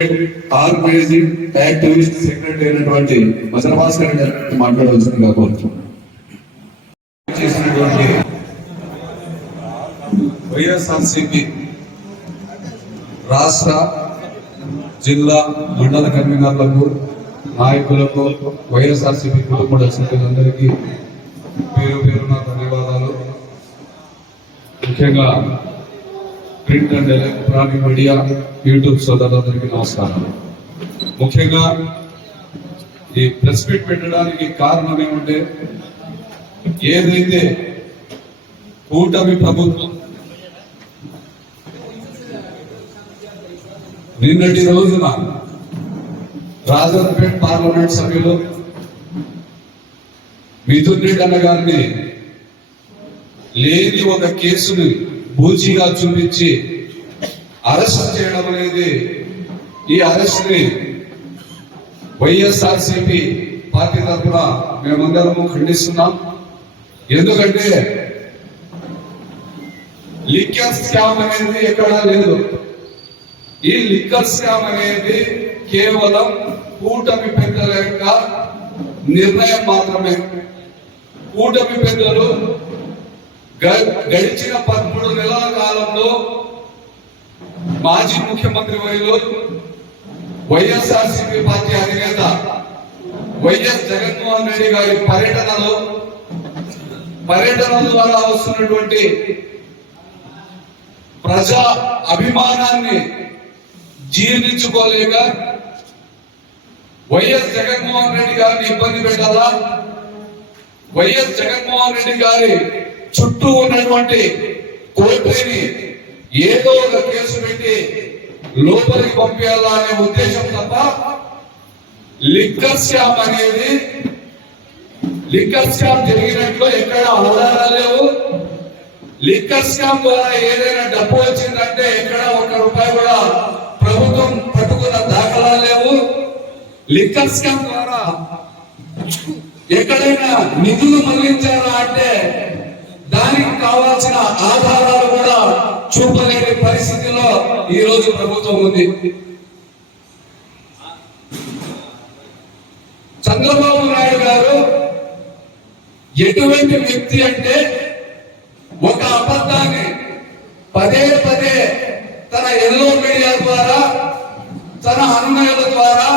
Organise activist secretary అయినటువంటి మసన భాస్కర్ గారు మాట్లాడవలసిందిగా కోరుతున్నాం చేసినటువంటి వైఎస్ఆర్సిపి రాష్ట్ర జిల్లా మండల కన్వీనర్లకు నాయకులకు వైఎస్ఆర్సిపి కుటుంబ సభ్యులందరికీ పేరు పేరున ధన్యవాదాలు. ముఖ్యంగా print and electronic media YouTube సోదరులందరికీ నమస్కారం ముఖ్యంగా ఈ ప్రెస్ మీట్ పెట్టడానికి కారణం ఏమంటే ఏదైతే కూటమి ప్రభుత్వం నిన్నటి రోజున రాజంపేట్ పార్లమెంట్ సభ్యులు మిథున్ రెడ్డి అన్న గారిని లేని ఒక కేసుని బూచిగా చూపించి అరెస్ట్ చేయడం అనేది ఈ అరెస్ట్ని వైఎస్ఆర్సిపి పార్టీ తరఫున మేమందరము ఖండిస్తున్నాం. ఎందుకంటే లిక్కర్ స్కామ్ అనేది ఎక్కడా లేదు. ఈ లిక్కర్ స్కామ్ అనేది కేవలం కూటమి పెద్దల యొక్క నిర్ణయం మాత్రమే. కూటమి పెద్దలు గ- గడిచిన పదమూడు నెలల కాలంలో మాజీ ముఖ్యమంత్రి వర్యులు వైఎస్ఆర్సీపీ పార్టీ అధినేత వైఎస్ జగన్మోహన్ రెడ్డి గారి పర్యటనలో పర్యటన ద్వారా వస్తున్నటువంటి ప్రజా అభిమానాన్ని జీర్ణించుకోలేక వైఎస్ జగన్మోహన్ రెడ్డి గారిని ఇబ్బంది పెట్టాలా? వైఎస్ జగన్మోహన్ రెడ్డి గారి చుట్టూ ఉన్నటువంటి కోర్టుని ఏదో ఒక కేసు పెట్టి లోపలికి పంపేయాలా అనే ఉద్దేశం తప్ప లిక్కర్ స్కామ్ అనేది లిక్కర్ స్కామ్ జరిగినట్లు ఎక్కడ ఆధారాలు లేవు. లిక్కర్ స్కామ్ ద్వారా ఏదైనా డబ్బు వచ్చిందంటే ఎక్కడ ఒక రూపాయి కూడా ప్రభుత్వం పట్టుకున్న దాఖలా లేవు. లిక్కర్ స్కామ్ ద్వారా ఎక్కడైనా నిధులు మళ్ళించారా అంటే దానికి కావాల్సిన ఆధారాలు కూడా చూపలేని పరిస్థితిలో ఈ రోజు ప్రభుత్వం ఉంది. చంద్రబాబు నాయుడు గారు ఎటువంటి వ్యక్తి అంటే ఒక అబద్ధాన్ని పదే పదే తన ఎల్లో మీడియా ద్వారా తన అనునయుల ద్వారా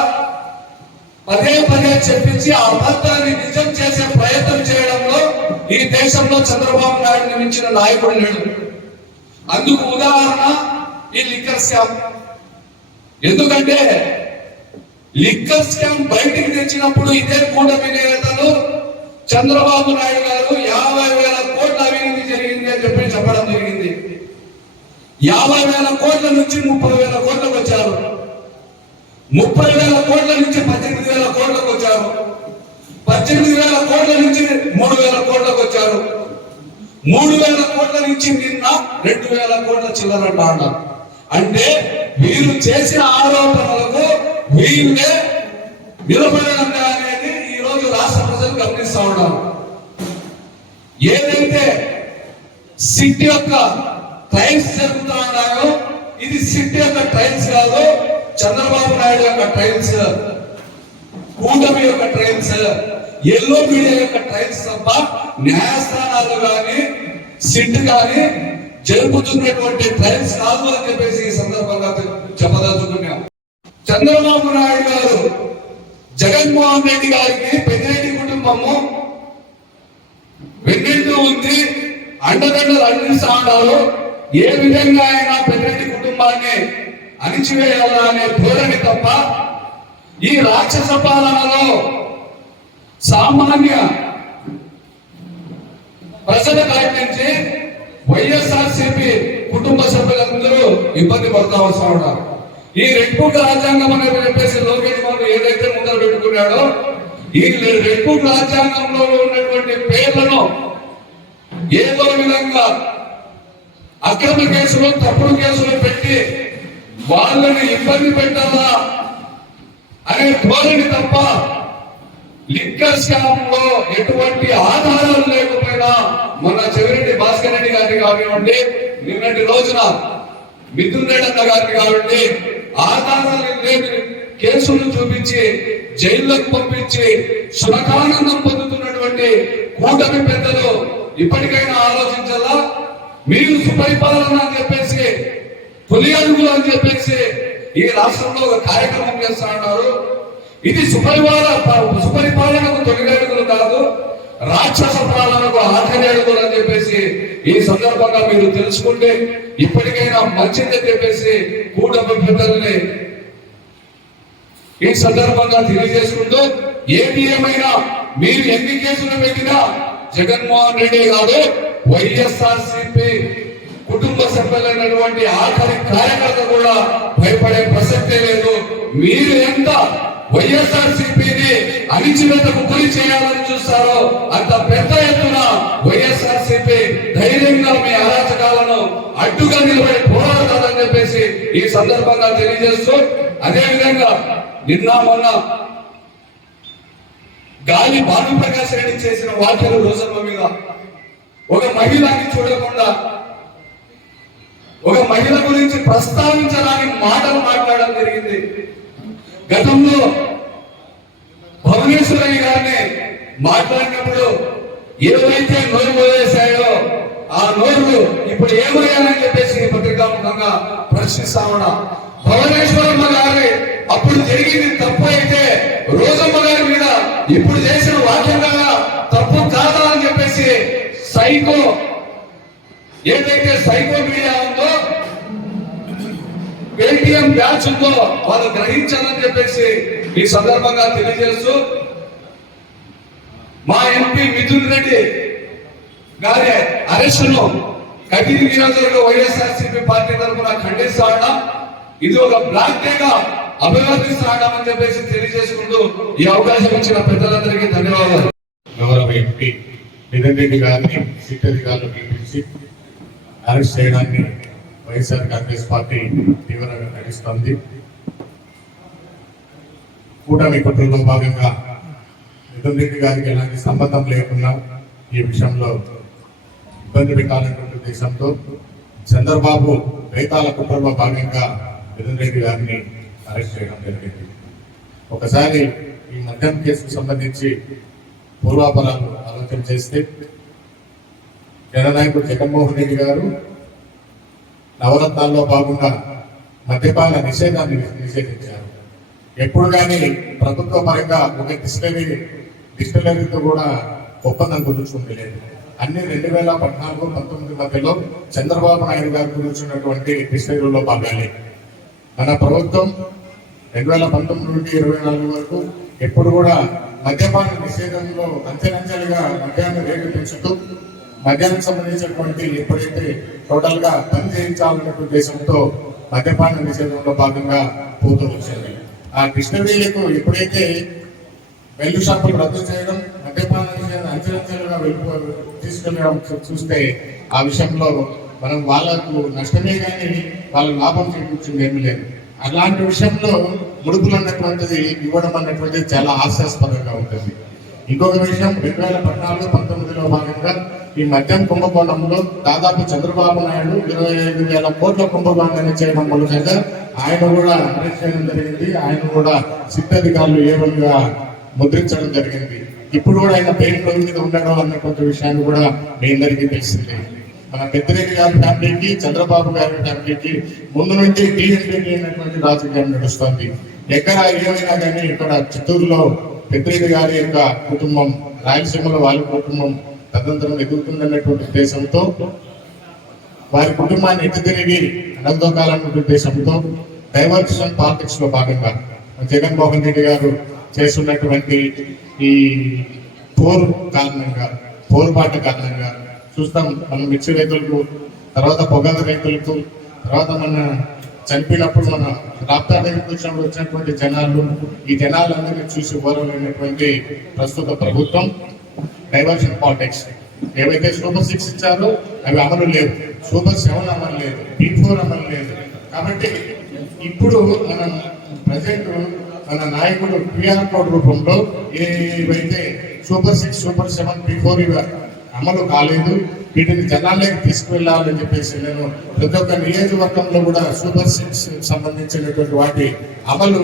పదే పదే చెప్పించి ఆ అబద్ధాన్ని నిజం చేసే ప్రయత్నం చేయడంలో ఈ దేశంలో చంద్రబాబు నాయుడు మించిన నాయకుడు లేడు. అందుకు ఉదాహరణ ఈ లిక్కర్ స్కామ్. ఎందుకంటే లిక్కర్ స్కామ్ బయటికి తెచ్చినప్పుడు ఇదే కూటమి నేతలు చంద్రబాబు నాయుడు గారు యాభై వేల కోట్ల అవినీతి జరిగింది అని చెప్పి చెప్పడం జరిగింది. యాభై వేల కోట్ల నుంచి ముప్పై వేల కోట్లకు వచ్చారు. ముప్పై వేల కోట్ల నుంచి పద్దెనిమిది వేల కోట్లకు వచ్చారు. పద్దెనిమిది వేల కోట్ల నుంచి మూడు వేల కోట్లకు వచ్చారు. మూడు వేల కోట్ల నుంచి నిన్న రెండు వేల కోట్ల చిల్లరంట అన్నారు అంటే. వీరు చేసిన ఆరోపణలకు వీళ్ళే నిలబడడం అనేది ఈ రోజు రాష్ట్ర ప్రజలు గమనిస్తా ఉన్నారు. ఏదైతే సిట్ యొక్క ట్రైల్స్ జరుగుతూ ఉన్నాయో ఇది సిట్ యొక్క ట్రైల్స్ కాదు చంద్రబాబు నాయుడు యొక్క ట్రైల్స్ కూటమి యొక్క ట్రైల్స్ ఎల్లో మీడియా యొక్క ట్రయల్స్ తప్ప న్యాయస్థానాలు కానీ సిట్ కానీ జరుపుతున్నటువంటి ట్రయల్స్ కాదు అని చెప్పేసి ఈ సందర్భంగా చెప్పదలుచుకున్నాం. చంద్రబాబు నాయుడు గారు జగన్మోహన్ రెడ్డి గారికి పెద్దిరెడ్డి కుటుంబము వెన్నెంటూ ఉంది. అండదండలు అందిస్తా ఉన్నారు. ఏ విధంగా అయినా పెద్దిరెడ్డి కుటుంబాన్ని అణిచివేయాలా అనే ధోరణి తప్ప ఈ రాక్షస పాలనలో సామాన్య ప్రజల నుంచి వైఎస్ఆర్ సిపి కుటుంబ సభ్యులందరూ ఇబ్బంది పడతా వస్తా ఉన్నారు. ఈ రెడ్బుక్ రాజ్యాంగం అని చెప్పేసి లోకేష్ బాబు ఏదైతే ముందర పెట్టుకున్నాడో ఈ రెడ్బుక్ రాజ్యాంగంలో ఉన్నటువంటి పేర్లను ఏదో విధంగా అక్రమ కేసులు తప్పుడు కేసులు పెట్టి వాళ్ళని ఇబ్బంది పెట్టాలా అనే ధోరణి తప్ప లిక్కర్ స్కామ్లో ఎటువంటి ఆధారాలు లేకపోయినా మొన్న చెవిరెడ్డి భాస్కర్ రెడ్డి గారిని కానివ్వండి నిన్నటి రోజున మిథున్ రెడ్డి అన్న గారిని కానివ్వండి ఆధారాలు లేని కేసులు చూపించి జైల్లోకి పంపించి సునకానందం పొందుతున్నటువంటి కూటమి పెద్దలు ఇప్పటికైనా ఆలోచించాలా? మీరు సుపరిపాలన అని చెప్పేసి తొలి అడుగులు అని చెప్పేసి ఈ రాష్ట్రంలో ఒక కార్యక్రమం చేస్తా ఉన్నారు. ఇది సుపరిపాలన సుపరిపాలనకు తొలిగడుగులు కాదు రాక్షస పాలనకు ఆఖరి అడుగులు అని చెప్పేసి ఈ సందర్భంగా మీరు తెలుసుకుంటే ఇప్పటికైనా మంచిదని చెప్పేసి కూటమి పెద్దల్ని ఈ సందర్భంగా తెలియజేసుకుంటూ ఏది ఏమైనా మీరు ఎన్ని కేసులు పెట్టినా జగన్మోహన్ రెడ్డి కాదు వైఎస్ఆర్ సిపి కుటుంబ సభ్యులైనటువంటి ఆఖరి కార్యకర్త కూడా భయపడే ప్రసక్తే లేదు. మీరు ఎంత వైఎస్ఆర్ సిపిని అణిచివేతకు గురి చేయాలని చూస్తారో అంత పెద్ద ఎత్తున వైఎస్ఆర్ సిపి ధైర్యంగా మీ అరాచకాలను అడ్డుగా నిలబడి పోరాడతాదని చెప్పేసి ఈ సందర్భంగా తెలియజేస్తూ అదే విధంగా నిన్న మొన్న గాలి భానుప్రకాశ్ రెడ్డి చేసిన వ్యాఖ్యలు రోజమ్మ మీద ఒక మహిళని చూడకుండా ఒక మహిళ గురించి ప్రస్తావించడానికి మాటలు మాట్లాడడం జరిగింది. గతంలో భువనేశ్వరయ్య గారిని మాట్లాడినప్పుడు ఏవైతే నోరు వదిలేశాయో ఆ నోరు ఇప్పుడు ఏమయ్యానని చెప్పేసి పత్రికాముఖంగా ప్రశ్నిస్తా ఉన్నా. భువనేశ్వరమ్మ గారి అప్పుడు జరిగింది తప్పు అయితే రోజమ్మ గారి మీద ఇప్పుడు చేసిన వాక్యం కదా తప్పు కాదా అని చెప్పేసి సైకో ఏదైతే సైకో మీడియా ఉందో పేటిఎం బ్యాచ్ ఉందో వాళ్ళు గ్రహించాలని చెప్పేసి ఈ సందర్భంగా తెలియజేస్తూ మా ఎంపీ మిథున్ రెడ్డి గారి అరెస్టును కఠిన నియోజకవర్గ వైఎస్ఆర్సీపీ పార్టీ తరఫున ఖండిస్తా ఇది ఒక బ్లాక్ డేగా అభివర్తిస్తా చెప్పేసి తెలియజేసుకుంటూ ఈ అవకాశం ఇచ్చిన పెద్దలందరికీ ధన్యవాదాలు. గౌరవ ఎంపీ నితిన్ రెడ్డి గారిని సిట్ అధికారులు పిలిపించి అరెస్ట్ చేయడానికి వైఎస్ఆర్ కాంగ్రెస్ పార్టీ తీవ్రంగా నడుస్తుంది కూటమి కుట్రలో భాగంగా మిథున్ రెడ్డి గారికి ఎలాంటి సంబంధం లేకుండా ఈ విషయంలో ఇబ్బంది పెట్టాలనేటువంటి ఉద్దేశంతో చంద్రబాబు రైతాల కుట్రలో భాగంగా మిథున్ రెడ్డి గారిని అరెస్ట్ చేయడం జరిగింది. ఒకసారి ఈ మద్యం కేసుకు సంబంధించి పూర్వాపరాలు ఆలోచన చేస్తే జననాయకుడు జగన్మోహన్ రెడ్డి గారు నవరత్నాల్లో భాగంగా మద్యపాన నిషేధాన్ని నిషేధించారు. ఎప్పుడు కానీ ప్రభుత్వ పరంగా ఒక డిస్టిలరీ డిస్టిలరీతో కూడా ఒప్పందం కుదుర్చుకుంది లేదు. అన్ని రెండు వేల పద్నాలుగు పంతొమ్మిది మధ్యలో చంద్రబాబు నాయుడు గారు కుదుర్చున్నటువంటి డిస్టిలరీలో భాగాలే మన ప్రభుత్వం రెండు వేల పంతొమ్మిది నుండి ఇరవై నాలుగు వరకు ఎప్పుడు కూడా మద్యపాన నిషేధంలో అంచెలంచెలుగా మద్యాన్ని రేటు పెంచుతూ మద్యానికి సంబంధించినటువంటి ఎప్పుడైతే టోటల్గా పని చేయించాలనే ఉద్దేశంతో మద్యపాన నిషేధంలో భాగంగా పోతూ వచ్చింది. ఆ డిస్టరీలకు ఎప్పుడైతే వెల్లు షాపులు రద్దు చేయడం మద్యపాన నిషేధం అంచెలంచెలుగా వెళ్ళిపో తీసుకెళ్ళడం చూస్తే ఆ విషయంలో మనం వాళ్ళకు నష్టమే కానీ వాళ్ళ లాభం చేకూర్చింది ఏమీ లేదు. అలాంటి విషయంలో ముడుపులు అన్నటువంటిది ఇవ్వడం అన్నటువంటిది చాలా హాస్యాస్పదంగా ఉంటుంది. ఇంకొక విషయం రెండు వేల పద్నాలుగు పంతొమ్మిదిలో భాగంగా ఈ మద్యం కుంభకోణంలో దాదాపు చంద్రబాబు నాయుడు ఇరవై ఐదు వేల కోట్ల కుంభకోణాన్ని చేయడం మూలంగా ఆయన కూడా అరెస్ట్ చేయడం జరిగింది. ఆయన కూడా సిద్ధాధికారులు ఏవలుగా ముద్రించడం జరిగింది. ఇప్పుడు కూడా ఆయన పేరు మీద ఉండడం అన్నటువంటి విషయాన్ని కూడా మీ అందరికీ తెలిసిందే. మన పెద్దిరెడ్డి గారి ఫ్యామిలీకి చంద్రబాబు గారి ఫ్యామిలీకి ముందు నుంచి టీఎస్పీకి అనేటువంటి రాజకీయం నడుస్తుంది. ఎక్కడ ఏమైనా కానీ ఇక్కడ చిత్తూరులో పెద్దిరెడ్డి గారి యొక్క కుటుంబం రాయలసీమలో వారి కుటుంబం తదంతరం ఎదుగుతుందన్నటువంటి ఉద్దేశంతో వారి కుటుంబాన్ని ఎత్తి తిరిగి అనంతకాలన్న ఉద్దేశంతో డైవర్షన్ పాలిటిక్స్లో భాగంగా జగన్మోహన్ రెడ్డి గారు చేస్తున్నటువంటి ఈ పోరు కారణంగా పోరుబాటు కారణంగా చూస్తాం. మనం మిర్చి రైతులకు తర్వాత పొగాకు రైతులకు తర్వాత మన చనిపోయినప్పుడు మన రాప్తా దగ్గరికి వచ్చినప్పుడు వచ్చినటువంటి జనాలు ఈ జనాలందరినీ చూసి ఓరమైనటువంటి ప్రస్తుత ప్రభుత్వం డైవర్షన్ పాలిటిక్స్. ఏవైతే సూపర్ సిక్స్ ఇచ్చారో అవి అమలు లేవు. సూపర్ సెవెన్ అమలు లేదు. బీ ఫోర్ అమలు లేదు. కాబట్టి ఇప్పుడు మనం ప్రజెంట్ మన నాయకుడు క్యూఆర్ కోడ్ రూపంలో ఏవైతే super six super seven B four ఇవి అమలు కాలేదు వీటిని జనాలకి తీసుకువెళ్ళాలని చెప్పేసి నేను ప్రతి ఒక్క నియోజకవర్గంలో కూడా సూపర్ సిక్స్ సంబంధించినటువంటి వాటి అమలు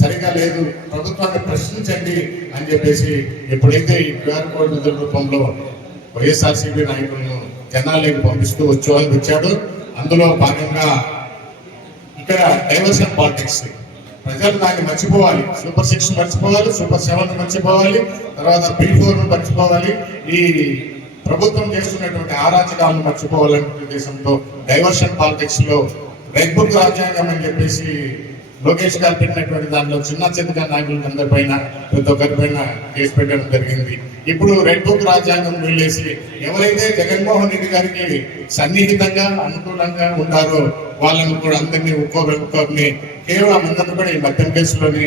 సరిగా లేదు. ప్రభుత్వాన్ని ప్రశ్నించండి అని చెప్పేసి ఎప్పుడైతే ఈ క్యూఆర్ కోడ్ రూపంలో వైఎస్ఆర్సీపీ నాయకులను జనాలకి పంపిస్తూ వచ్చేవాళ్ళు వచ్చాడు. అందులో భాగంగా ఇక్కడ డైవర్షన్ పాలిటిక్స్. ప్రజలు దాన్ని మర్చిపోవాలి. సూపర్ సిక్స్ మర్చిపోవాలి సూపర్ సెవెన్ మర్చిపోవాలి తర్వాత బీ ఫోర్ మర్చిపోవాలి. ఈ ప్రభుత్వం చేస్తున్నటువంటి ఆరాచకాలను మర్చిపోవాలనే ఉద్దేశంతో డైవర్షన్ పాలిటిక్స్లో రెడ్ బుక్ రాజ్యాంగం అని చెప్పేసి లోకేష్ గారు పెట్టినటువంటి దానిలో చిన్న చిన్న నాయకుల అందరి పైన ప్రతి ఒక్కరి పైన కేసు పెట్టడం జరిగింది. ఇప్పుడు రెడ్ బుక్ రాజ్యాంగం వీళ్ళేసి ఎవరైతే జగన్మోహన్ రెడ్డి గారికి సన్నిహితంగా అనుకూలంగా ఉంటారో వాళ్ళని కూడా అందరినీ ఒక్కొక్కరిని కేవలం అందరిని కూడా ఈ మద్యం కేసులోనే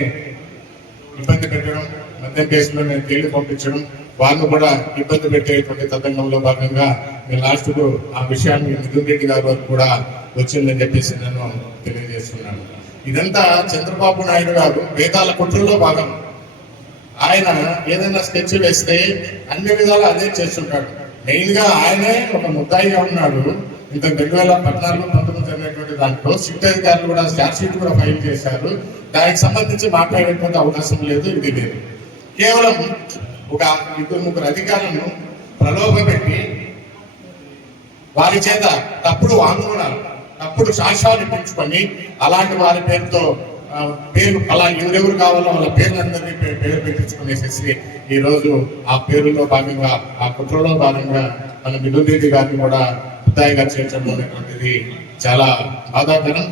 ఇబ్బంది పెట్టడం మద్యం కేసులోనే జైలు పంపించడం వాళ్ళు కూడా ఇబ్బంది పెట్టేటువంటి తతంగంలో భాగంగా మీ లాస్ట్ ఆ విషయాన్ని మిథున్ రెడ్డి గారి వరకు కూడా వచ్చిందని చెప్పేసి నేను తెలియజేస్తున్నాను. ఇదంతా చంద్రబాబు నాయుడు గారు వేదాల కుట్రలో భాగం. ఆయన ఏదైనా స్కెచ్ వేస్తే అన్ని విధాలు అదే చేస్తుంటాడు. మెయిన్గా ఆయనే ఒక ముద్దాయిగా ఉన్నాడు. ఇంత రెండు వేల పద్నాలుగు పంతొమ్మిది జరిగినటువంటి దాంట్లో సిట్ అధికారులు కూడా చార్జ్ షీట్ కూడా ఫైల్ చేశారు. దానికి సంబంధించి మాట్లాడేటువంటి అవకాశం లేదు ఇది లేదు. కేవలం ఒక ఇద్దరు ముగ్గురు అధికారులను ప్రలోభ పెట్టి వారి చేత తప్పుడు వాంగ్మూలాలు తప్పుడు సాక్ష్యాలు ఇప్పించుకొని అలాంటి వారి పేరుతో పేరు అలా ఎవరెవరు కావాలో వాళ్ళ పేర్లందరినీ పేరు పెట్టించుకునేసేసి ఈ రోజు ఆ పేరులో భాగంగా ఆ కుట్రలో భాగంగా మన మిథున్ గారిని కూడా ముద్దాయిగా చేర్చడం అనేటువంటిది చాలా బాధాకరం.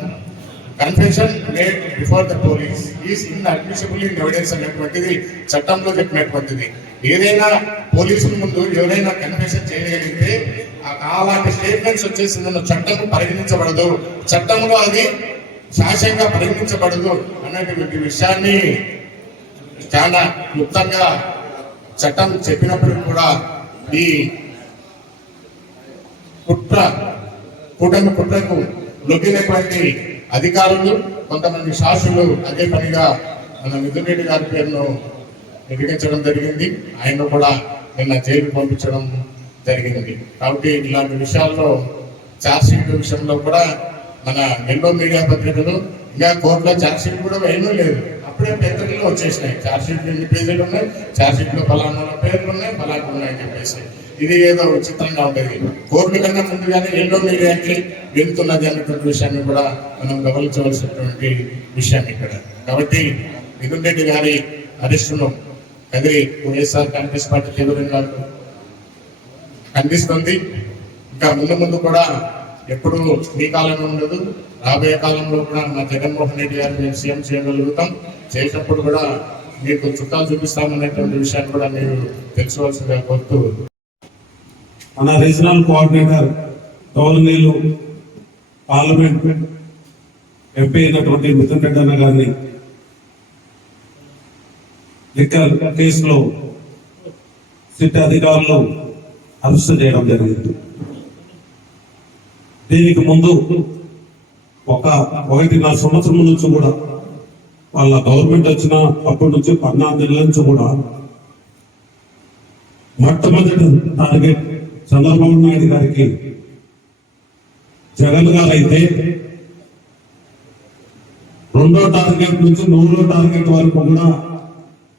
Confession made before the police is inadmissible in evidence అనేటువంటిది చట్టంలో చెప్పినటువంటిది. ఏదైనా పోలీసుల ముందు ఎవరైనా కన్ఫెషన్ చేయగలిగితే ఆ- అలాంటి స్టేట్మెంట్స్ వచ్చేసిందన్న చట్టం పరిగణించబడదు. చట్టంలో అది శాసంగా పరిగణించబడదు అనేటువంటి విషయాన్ని చాలా క్లుప్తంగా చట్టం చెప్పినప్పుడు కూడా ఈ కుట్ర కూటమి కుట్రకు లొంగినటువంటి అధికారులు కొంతమంది శాసులు అదే పనిగా మన మిథున్ రెడ్డి గారి పేరును ఎదిగించడం జరిగింది. ఆయన కూడా నిన్న జైలు పంపించడం జరిగింది. కాబట్టి ఇలాంటి విషయాల్లో ఛార్జ్షీట్ విషయంలో కూడా మన ఎన్నో మీడియా పత్రికలు ఇంకా కోర్టులో ఛార్జ్షీట్ కూడా వేయడం లేదు. అప్పుడే పత్రికలు వచ్చేసినాయి. ఛార్జ్షీట్ ఎన్ని పేజీలు ఉన్నాయి? ఛార్జ్షీట్లో ఫలానా పేర్లు ఉన్నాయి ఫలానా ఉన్నాయని చెప్పేసి. ఇది ఏదో విచిత్రంగా ఉండేది. కోర్టు కన్నా ముందుగానే ఎన్నో మీడియాకి వెళ్తున్నది అన్నటువంటి విషయాన్ని కూడా మనం గమనించవలసినటువంటి విషయం ఇక్కడ. కాబట్టి మిథున్ రెడ్డి గారి అరెస్టును అది వైఎస్ఆర్ కాంగ్రెస్ పార్టీ తీవ్రంగా ఖండిస్తుంది. ఇంకా ముందు ముందు కూడా ఎప్పుడు మీ కాలంలో ఉండదు రాబోయే కాలంలో కూడా మా జగన్మోహన్ రెడ్డి గారు మేము సీఎం చేయగలుగుతాం. చేసినప్పుడు కూడా మీకు చుట్టాలు చూపిస్తామనేటువంటి విషయాన్ని కూడా మీరు తెలుసుకోవాల్సిందిగా కోరుతూ మన రీజనల్ కోఆర్డినేటర్ గవర్నీలు పార్లమెంట్ ఎంపీ అయినటువంటి మిథున్ రెడ్డి అన్న గారిని లిక్కర్ కేసులో సిట్ అధికారులు అరెస్ట్ చేయడం జరిగింది. దీనికి ముందు ఒక ఒకటిన్నర సంవత్సరం నుంచి కూడా వాళ్ళ గవర్నమెంట్ వచ్చిన అప్పటి నుంచి పద్నాలుగు నెలల నుంచి కూడా మొట్టమొదటి టార్గెట్ చంద్రబాబు నాయుడు గారికి జగన్ గారు అయితే రెండో టార్గెట్ నుంచి మూడో టార్గెట్ వరకు కూడా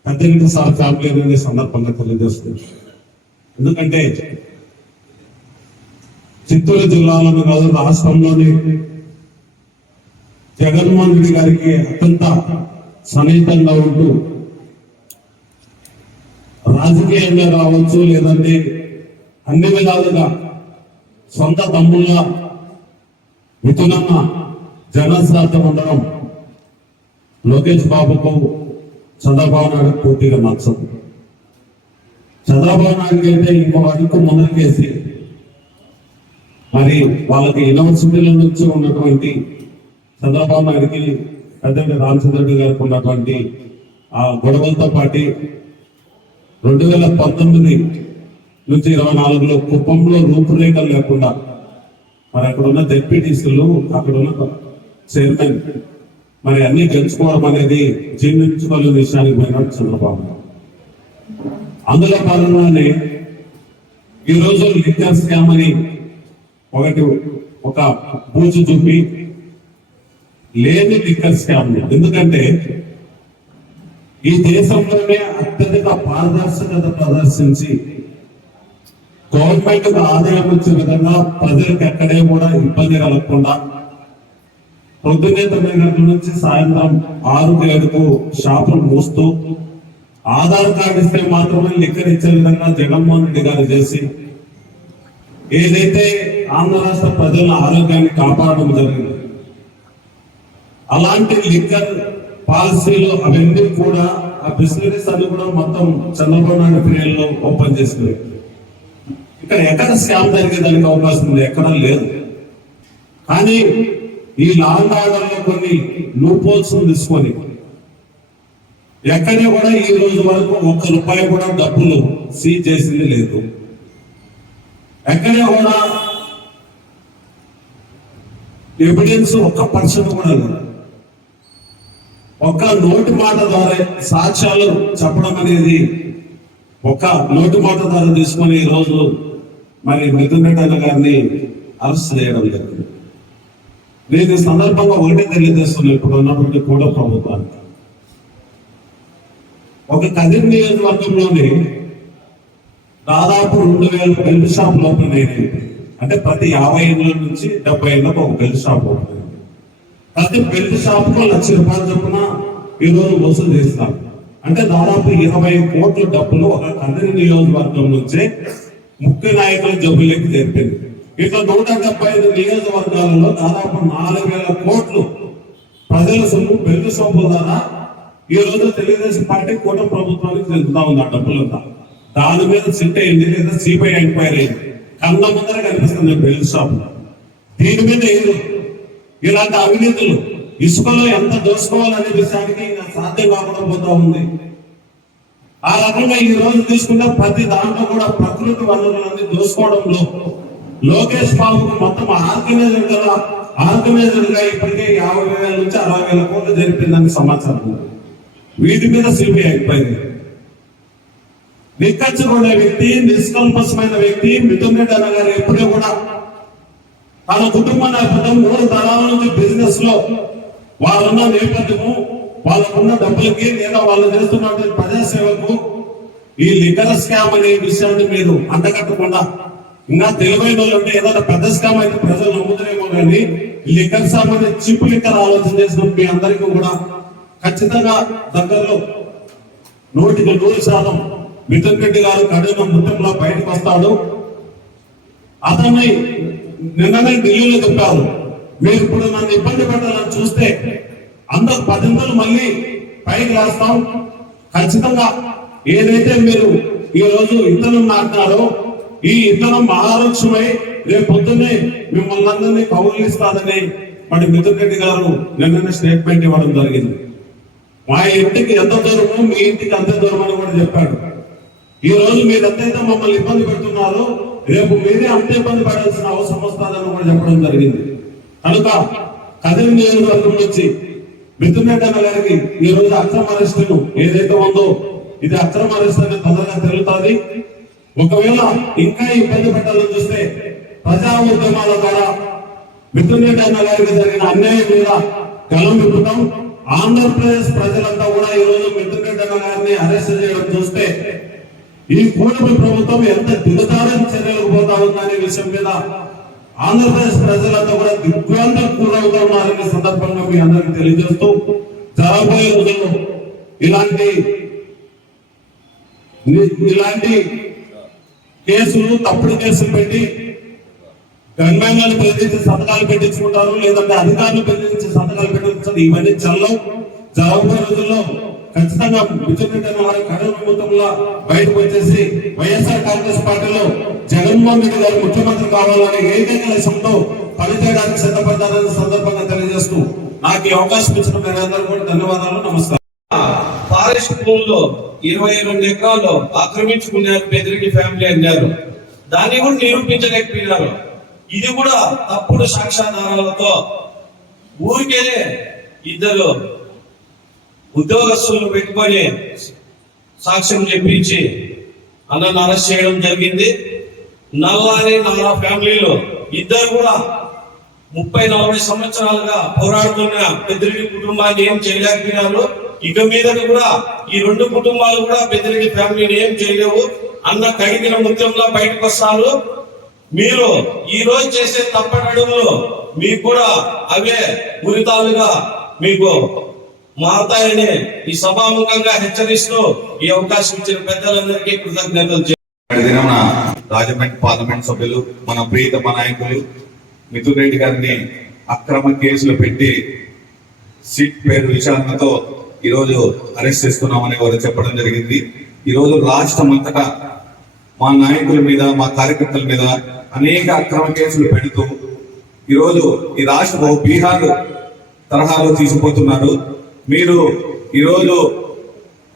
పద్దెనిమిది సార్ ఫ్యామిలీ అనేది సందర్భంగా తెలియజేస్తుంది. ఎందుకంటే చిత్తూరు జిల్లాలోని కాదు రాష్ట్రంలోని జగన్మోహన్ రెడ్డి గారికి అత్యంత సన్నిహితంగా ఉంటూ రాజకీయంగా రావచ్చు లేదంటే అన్ని విధాలుగా సొంత తమ్ముళ్ళ మిథునమ్మ జనశ్రాద్ధం ఉండడం లోకేష్ బాబుకు చంద్రబాబు నాయుడు పూర్తిగా నచ్చదు చంద్రబాబు నాయుడు అయితే ఇంకో అడుగు ముందరికేసి మరి వాళ్ళకి యూనివర్సిటీల నుంచి ఉన్నటువంటి చంద్రబాబు నాయుడికి పెద్దంటి రామచంద్ర రెడ్డి గారికి ఉన్నటువంటి ఆ గొడవలతో పాటు రెండు వేల పంతొమ్మిది నుంచి ఇరవై నాలుగులో కుప్పంలో రూపురేఖలు లేకుండా మరి అక్కడ ఉన్న డెప్యూటీసులు అక్కడ ఉన్న చైర్మన్ మరి అన్ని గెలుచుకోవడం అనేది జీర్ణించుకోలేని విషయానికి పోయినాడు చంద్రబాబు. అందులో భాగంగానే ఈ రోజు లిక్కర్ స్కామ్ అని ఒకటి ఒక పూజ చూపి లేని లిక్కర్ స్కామ్. ఎందుకంటే ఈ దేశంలోనే అత్యధిక పారదర్శకత ప్రదర్శించి గవర్నమెంట్ ఆదాయం వచ్చే విధంగా ప్రజలకు ఎక్కడే కూడా ఇబ్బంది కలగకుండా పొద్దున్నే తొమ్మిది గంటల నుంచి సాయంత్రం ఆరు ఏడుకు షాపులు మూస్తూ ఆధార్ కార్డు ఇస్తే మాత్రమే లిక్కర్ ఇచ్చే విధంగా జగన్మోహన్ రెడ్డి గారు చేసి ఏదైతే ఆంధ్ర రాష్ట్ర ప్రజల ఆరోగ్యాన్ని కాపాడడం జరిగింది అలాంటి లిక్కర్ పాలసీలు అవన్నీ కూడా ఆ బిజినెస్ అన్ని కూడా మొత్తం చంద్రబాబు నాయుడు పీరియడ్లో ఓపెన్ చేసింది. ఇక్కడ ఎక్కడ స్కామ్ జరిగేదానికి అవకాశం ఉంది? ఎక్కడ లేదు. కానీ ఈ లాండ్ ఆర్డర్ కొన్ని లూపోల్స్ తీసుకొని ఎక్కడ కూడా ఈ రోజు వరకు ఒక్క రూపాయి కూడా డబ్బులు సీజ్ చేసింది లేదు. ఎక్కడ కూడా ఎవిడెన్స్ ఒక్క పర్సెంట్ కూడా లేదు. ఒక్క నోటి మాట ద్వారా సాక్ష్యాలు చెప్పడం అనేది ఒక నోటి మాట ద్వారా తీసుకొని ఈ రోజు మరి మిథున్ గారిని అరెస్ట్ చేయడం జరిగింది. నేను సందర్భంగా ఒకటే తెలియజేస్తున్నాను ఇప్పుడు ఉన్నటువంటి కూడా ప్రభుత్వానికి ఒక కదిరి నియోజకవర్గంలోని దాదాపు రెండు వేల బెల్ట్ షాపులు ఓపెన్ అంటే ప్రతి యాభై ఏళ్ళ నుంచి డెబ్బై ఏళ్ళకు ఒక బెల్ట్ షాప్ ఓపెన్ ప్రతి బెల్ట్ షాప్కు లక్ష రూపాయలు చొప్పున ఈ రోజు వసూలు చేస్తారు. అంటే దాదాపు ఇరవై కోట్ల డబ్బులు ఒక కదిరి నియోజకవర్గం నుంచే ముఖ్య నాయకుల జబ్బులకి చేరిపోయింది ఇట్లా నూట డెబ్బై ఐదు నియోజకవర్గాలలో దాదాపు నాలుగు వేల కోట్లు ప్రజల సొమ్ము పెద్ద సొమ్ము ఈ రోజు తెలుగుదేశం పార్టీ కూటమి ప్రభుత్వానికి చెందుతా ఉంది ఆ డబ్బులంతా. దాని మీద సిట్ అయింది లేదా సిబిఐ ఎంక్వైరీ అయింది. కళ్ళ ముందర కనిపిస్తుంది బెల్ట్ షాప్. దీని మీద ఏదో ఇలాంటి అవినీతులు ఇసుకలో ఎంత దోసుకోవాలనే విషయానికి ఇంకా సాధ్యం కాకుండా పోతా ఉంది. ఆ రకంగా ఈ రోజు తీసుకుంటే ప్రతి దాంట్లో కూడా ప్రకృతి వనరులన్నీ దోసుకోవడంలో లోకేష్ బాబుకు మొత్తం ఆర్గనైజర్గా ఆర్గనైజర్గా ఇప్పటికే యాభై వేల నుంచి అరవై వేల కోట్లు జరిపిందని సమాచారం వీటి మీద సిబిఐ అయిపోయింది నిక్కచ్చుకునే వ్యక్తి నిష్కల్పసమైన వ్యక్తి మిథున్ రెడ్డి అన్న గారు ఎప్పుడూ కూడా తన కుటుంబ నేపథ్యం మూడు తరాల నుంచి బిజినెస్లో వాళ్ళున్న నేపథ్యము వాళ్ళకున్న డబ్బులకి లేదా వాళ్ళు చేస్తున్నటువంటి ప్రజాసేవకు ఈ లిక్కర్ స్కామ్ అనే విషయాన్ని మీరు అంటగట్టకుండా ఇంకా తెలివైన వాళ్ళు అంటే ఏదైనా పెద్ద స్కామ్ అయితే ప్రజలు నమ్ముతారేమో కానీ లిక్కర్ స్కామ్ చిప్ లిక్కర్ ఆలోచన చేసిన మీ అందరికీ కూడా ఖచ్చితంగా దగ్గరలో నూటికి నూరు శాతం మిథున్ రెడ్డి గారు కఠిన ముట్టంలో బయటకు వస్తాడు. అతన్ని నిన్ననే ఢిల్లీలో చెప్పారు మీరు ఇప్పుడు నన్ను ఇబ్బంది పెట్టాలని చూస్తే అందరు పదింతలు మళ్ళీ పైకి రాస్తాం ఖచ్చితంగా ఏదైతే మీరు ఈ రోజు ఇతనం నాటున్నారో ఈ ఇద్దరం మహావృక్షమై రేపు పొద్దున్నే మిమ్మల్ని అందరినీ కౌలిస్తాదని మరి మిథున్ రెడ్డి గారు నిన్ననే స్టేట్మెంట్ ఇవ్వడం జరిగింది. మా ఇంటికి ఎంత దూరమో మీ ఇంటికి అంత దూరం అని కూడా చెప్పాడు. ఈ రోజు మీరు ఎంతైతే మమ్మల్ని ఇబ్బంది పెడుతున్నారో రేపు మీరే అంత ఇబ్బంది పడాల్సిన అవసరం వస్తుందని కూడా చెప్పడం జరిగింది. కనుక కదిరి నియోజకవర్గం నుంచి మిథున్ రెడ్డి గారికి ఈ రోజు అక్రమ అరెస్టులు ఏదైతే ఉందో ఇది అక్రమ అరెస్ట్ అనేది తొందరగా తెలుగుతుంది. ఒకవేళ ఇంకా ఇబ్బంది పెట్టాలని చూస్తే ప్రజా ఉద్యమాల ద్వారా మిథున్ అన్న గారికి జరిగిన అన్యాయం మీద కలం విప్పుతాం. ఆంధ్రప్రదేశ్ ప్రజలంతా కూడా ఈ రోజు మిథున్ అన్న గారిని అరెస్ట్ చేయడం చూస్తే ఈ కూటమి ప్రభుత్వం ఎంత దిగజారని చర్యలకు పోతా ఉందనే విషయం మీద ఆంధ్రప్రదేశ్ ప్రజలంతా కూడా దిగ్భ్రాంతం గురవుతా ఉన్నారనే సందర్భంగా మీ అందరికి తెలియజేస్తూ జరగబోయే రోజుల్లో ఇలాంటి ఇలాంటి కేసులు తప్పుడు కేసులు పెట్టి గన్మ్యాన్లను బెదిరించి సంతకాలు పెట్టించుకుంటారు లేదంటే అధికారులు బెదిరించి సంతకాలు పెట్టించారు ఇవన్నీ చల్లవు. జరగబోయే రోజుల్లో ఖచ్చితంగా విజయనగరం వారి కడల ప్రభుత్వంలో బయటకు వచ్చేసి వైఎస్ఆర్ కాంగ్రెస్ పార్టీలో జగన్మోహన్ రెడ్డి గారు ముఖ్యమంత్రి కావాలని ఏకైక లక్ష్యంతో పనిచేయడానికి సిద్ధపడ్డారని సందర్భంగా తెలియజేస్తూ నాకు ఈ అవకాశం ఇచ్చిన మీరందరూ కూడా ధన్యవాదాలు. నమస్కారం. ఫారెస్ట్ భూముల్లో ఇరవై రెండు ఎకరాలు ఆక్రమించుకున్నారు పెదిరెడ్డి ఫ్యామిలీ అన్నారు. దాన్ని కూడా నిరూపించలేకపోయినారు. ఇది కూడా తప్పుడు సాక్ష్యాధారాలతో ఊరికేనే ఇద్దరు ఉద్యోగస్తులను పెట్టుకొని సాక్ష్యం చెప్పించి అన్నను అరెస్ట్ చేయడం జరిగింది. నల్లాని నల్లా ఫ్యామిలీలో ఇద్దరు కూడా ముప్పై నలభై సంవత్సరాలుగా పోరాడుతున్న పెద్దరెడ్డి కుటుంబాన్ని ఏం చేయలేకపోయినారు. ఇక మీద కూడా ఈ రెండు కుటుంబాలు కూడా పెద్దలకి ఫ్యామిలీని ఏం చేయలేవు. అన్న కడిగిన ముత్యంలో బయటకు వస్తారు. మీరు ఈ రోజు చేసే తప్పటడుగులు మీకు కూడా అవే ఉరితాలుగా మీకు మారతాయని ఈ సభాముఖంగా హెచ్చరిస్తూ ఈ అవకాశం ఇచ్చిన పెద్దలందరికీ కృతజ్ఞతలు దినమున రాజమండ్రి పార్లమెంట్ సభ్యులు మన ప్రియతమ నాయకులు మిథున్ రెడ్డి గారిని అక్రమ కేసులు పెట్టి సిట్ పేరు విచారణతో ఈరోజు అరెస్ట్ చేస్తున్నామని వారు చెప్పడం జరిగింది. ఈరోజు రాష్ట్రం అంతటా మా నాయకుల మీద మా కార్యకర్తల మీద అనేక అక్రమ కేసులు పెడుతూ ఈరోజు ఈ రాష్ట్రం బీహార్ తరహాలో తీసుకుపోతున్నారు. మీరు ఈరోజు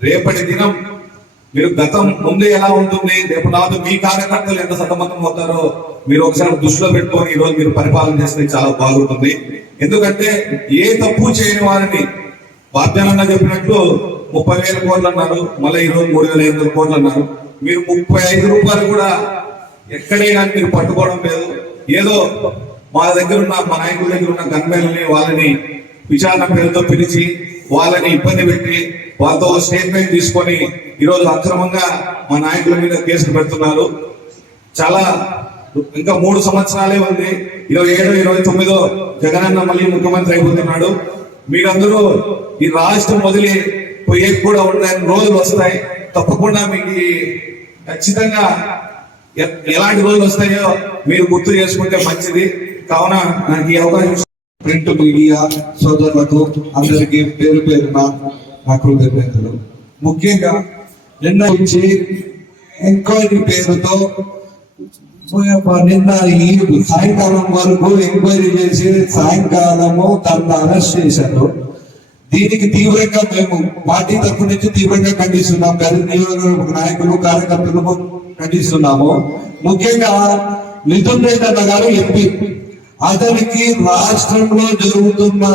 రేపటి దినం మీరు గతం ముందు ఎలా ఉంటుంది? రేపు నాడు మీ కార్యకర్తలు ఎంత సతమతం అవుతారో మీరు ఒకసారి దృష్టిలో పెట్టుకొని ఈరోజు మీరు పరిపాలన చేస్తే చాలా బాగుంటుంది. ఎందుకంటే ఏ తప్పు చేయని వారిని వాగ్దానంగా చెప్పినట్లు ముప్పై వేల కోట్లు అన్నారు. మళ్ళీ ఈ రోజు మూడు వేల ఐదు వందల కోట్లు అన్నారు. మీరు ముప్పై ఐదు రూపాయలు కూడా ఎక్కడైనా మీరు పట్టుకోవడం లేదు. ఏదో మా దగ్గర ఉన్న మా నాయకుల దగ్గర ఉన్న గన్మెల్ని వాళ్ళని విచారణ పేరుతో పిలిచి వాళ్ళని ఇబ్బంది పెట్టి వాళ్ళతో స్టేట్మెంట్ తీసుకొని ఈరోజు అక్రమంగా మా నాయకుల మీద కేసులు పెడుతున్నారు. చాలా ఇంకా మూడు సంవత్సరాలే ఉంది. ఇరవై ఏడు ఇరవై తొమ్మిదో జగనన్న మళ్ళీ ముఖ్యమంత్రి అయిపోతున్నాడు. మీరందరూ ఈ రాష్ట్రం వదిలి పోయే కూడా ఉండడానికి రోజులు వస్తాయి. తప్పకుండా మీకు ఖచ్చితంగా ఎ- ఎలాంటి రోజులు వస్తాయో మీరు గుర్తు చేసుకుంటే మంచిది. కావున నాకు ఈ అవకాశం ప్రింట్ మీడియా సోదరులకు అందరికీ పేరు పేరున నా కృతజ్ఞతలు. ముఖ్యంగా నిన్న ఇచ్చి ఎంక్వైరీ పేరుతో నిన్న ఈ సాయంకాలం వరకు ఎంక్వైరీ చేసి సాయంకాలము తనను అరెస్ట్ చేశారు. దీనికి తీవ్రంగా మేము పార్టీ తరఫు నుంచి తీవ్రంగా ఖండిస్తున్నాం. గది నియోజకవర్గ నాయకులు కార్యకర్తలు ఖండిస్తున్నాము. ముఖ్యంగా మిథున్ రెడ్డి అన్న గారు ఎంపీ. అతనికి రాష్ట్రంలో జరుగుతున్న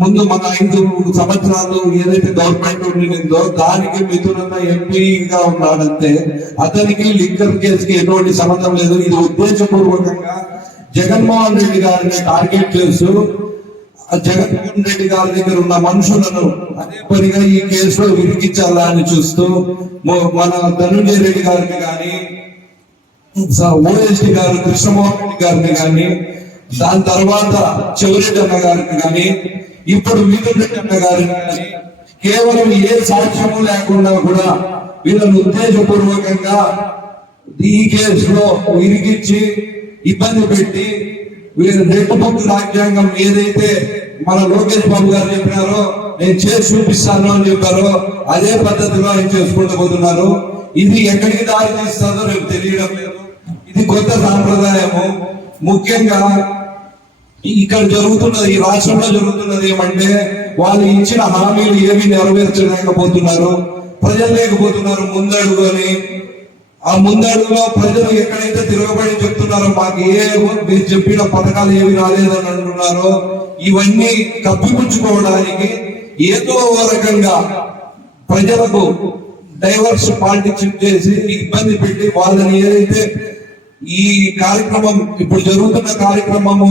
ముందు మన ఐదు సంవత్సరాలు ఏదైతే గవర్నమెంట్ ఉండిందో దానికి మిథునన్న ఎంపీగా ఉన్నాడంటే అతనికి లిక్కర్ కేసుకి ఎటువంటి సంబంధం లేదు. ఇది ఉద్దేశపూర్వకంగా జగన్మోహన్ రెడ్డి గారిని టార్గెట్ చేస్తూ జగన్మోహన్ రెడ్డి గారి దగ్గర ఉన్న మనుషులను అదే పనిగా ఈ కేసులో విరిగించాలా అని చూస్తూ మన ధనుంజయ రెడ్డి గారిని కానీ ఓఎస్డి గారు కృష్ణమోహన్ రెడ్డి గారిని కానీ దాని తర్వాత చెవిరెడ్డి అన్న గారిని కానీ ఇప్పుడు మిథున్ అన్న గారిని కానీ కేవలం ఏ సాక్ష్యము లేకుండా కూడా వీళ్ళని ఉద్దేశపూర్వకంగా ఈ కేసులో ఇరికించి ఇబ్బంది పెట్టి వీళ్ళు రెడ్డు రాజ్యాంగం ఏదైతే మన లోకేష్ బాబు గారు చెప్పినారో నేను చేసి చూపిస్తాను అని చెప్పారో అదే పద్ధతిలో ఆయన చేసుకుంటూ పోతున్నారు. ఇది ఎక్కడికి దారి తీస్తుందో రేపు తెలియడం లేదు. ఇది కొత్త సాంప్రదాయము. ముఖ్యంగా ఇక్కడ జరుగుతున్నది ఈ రాష్ట్రంలో జరుగుతున్నది ఏమంటే వాళ్ళు ఇచ్చిన హామీలు ఏమి నెరవేర్చలేకపోతున్నారు ప్రజలు లేకపోతున్నారు ముందడుగు అని ఆ ముందడుగులో ప్రజలు ఎక్కడైతే తిరగబడి చెప్తున్నారో మాకు ఏ మీరు చెప్పిన పథకాలు ఏమి రాలేదని అంటున్నారో ఇవన్నీ కప్పిపుచ్చుకోవడానికి ఏదో ఓ రకంగా ప్రజలకు డైవర్స్ పాలిటిక్స్ చేసి ఇబ్బంది పెట్టి వాళ్ళని ఏదైతే ఈ కార్యక్రమం ఇప్పుడు జరుగుతున్న కార్యక్రమము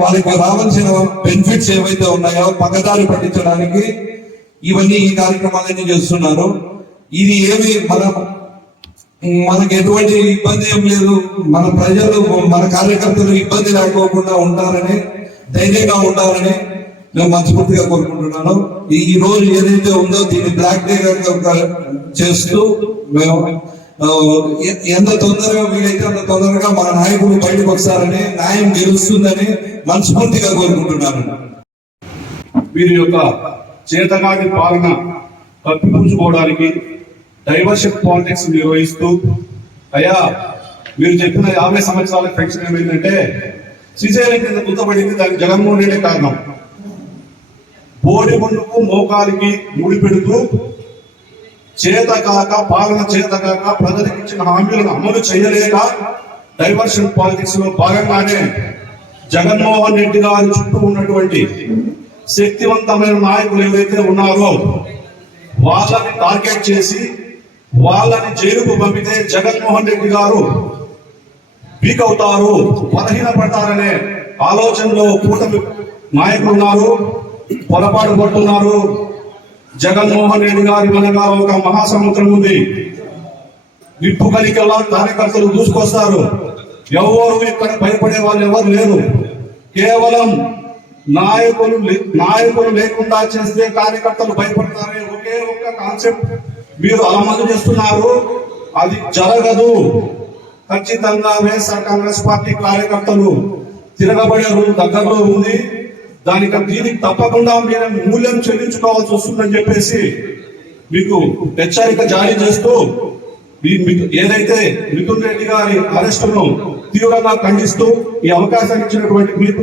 వాళ్ళకి రావాల్సిన బెనిఫిట్స్ ఏవైతే ఉన్నాయో పక్కదారి పట్టించడానికి ఇవన్నీ ఈ కార్యక్రమాలన్నీ చేస్తున్నారు. ఇది ఏమి మన మనకి ఎటువంటి ఇబ్బంది ఏం లేదు. మన ప్రజలు మన కార్యకర్తలు ఇబ్బంది లేకోకుండా ఉంటారని ధైర్యంగా ఉండాలని నేను మనస్ఫూర్తిగా కోరుకుంటున్నాను. ఈ రోజు ఏదైతే ఉందో దీన్ని బ్లాక్ డే చేస్తూ మేము ఎంత తొందరగా వీలైతే అంత తొందరగా మన నాయకులు బయటకు వస్తారని న్యాయం గెలుస్తుందని మనస్ఫూర్తిగా కోరుకుంటున్నాను. వీరి యొక్క చేతగాని పాలన కప్పిపుచ్చుకోవడానికి డైవర్షన్ పాలిటిక్స్ నిర్వహిస్తూ అయ్యా మీరు చెప్పిన యాభై సంవత్సరాల పెన్షన్ ఏమైందంటే శ్రీశైలం కింద గుర్తపడింది దానికి జగన్మోహన్ రెడ్డి కారణం. బోడి ముందుకు మోకాలికి ముడి పెడుతూ చేతకాక పాలన చేతకాక ప్రజలకు ఇచ్చిన హామీలను అమలు చేయలేక డైవర్షన్ పాలిటిక్స్లో భాగంగానే జగన్మోహన్ రెడ్డి గారి చుట్టూ ఉన్నటువంటి శక్తివంతమైన నాయకులు ఏవైతే ఉన్నారో వాళ్ళని టార్గెట్ చేసి వాళ్ళని జైలుకు పంపితే జగన్మోహన్ రెడ్డి గారు వీక్ అవుతారు బలహీనపడతారనే ఆలోచనలో కూటమి నాయకులు ఉన్నారు పొరపాటు పడుతున్నారు. జగన్మోహన్ రెడ్డి గారి వెనక ఒక మహాసముద్రం ఉంది. నిప్పు కలికల్లా కార్యకర్తలు దూసుకొస్తారు. ఎవరు ఇక్కడ భయపడే వాళ్ళు ఎవరు లేరు. కేవలం నాయకులు లే- నాయకులు లేకుండా చేస్తే కార్యకర్తలు భయపడతారనే ఒకే ఒక్క కాన్సెప్ట్ మీరు అమలు చేస్తున్నారు. అది జరగదు. ఖచ్చితంగా వైఎస్ఆర్ కాంగ్రెస్ పార్టీ కార్యకర్తలు తిరగబడే రోజు దగ్గరలో ఉంది. దానికి దీనికి తప్పకుండా మీరు మూల్యం చెల్లించుకోవాల్సి వస్తుందని చెప్పేసి మీకు హెచ్చరిక జారీ చేస్తూ మీకు ఏదైతే మిథున్ రెడ్డి గారి అరెస్టును తీవ్రంగా ఖండిస్తూ ఈ అవకాశాన్ని ఇచ్చినటువంటి మీకు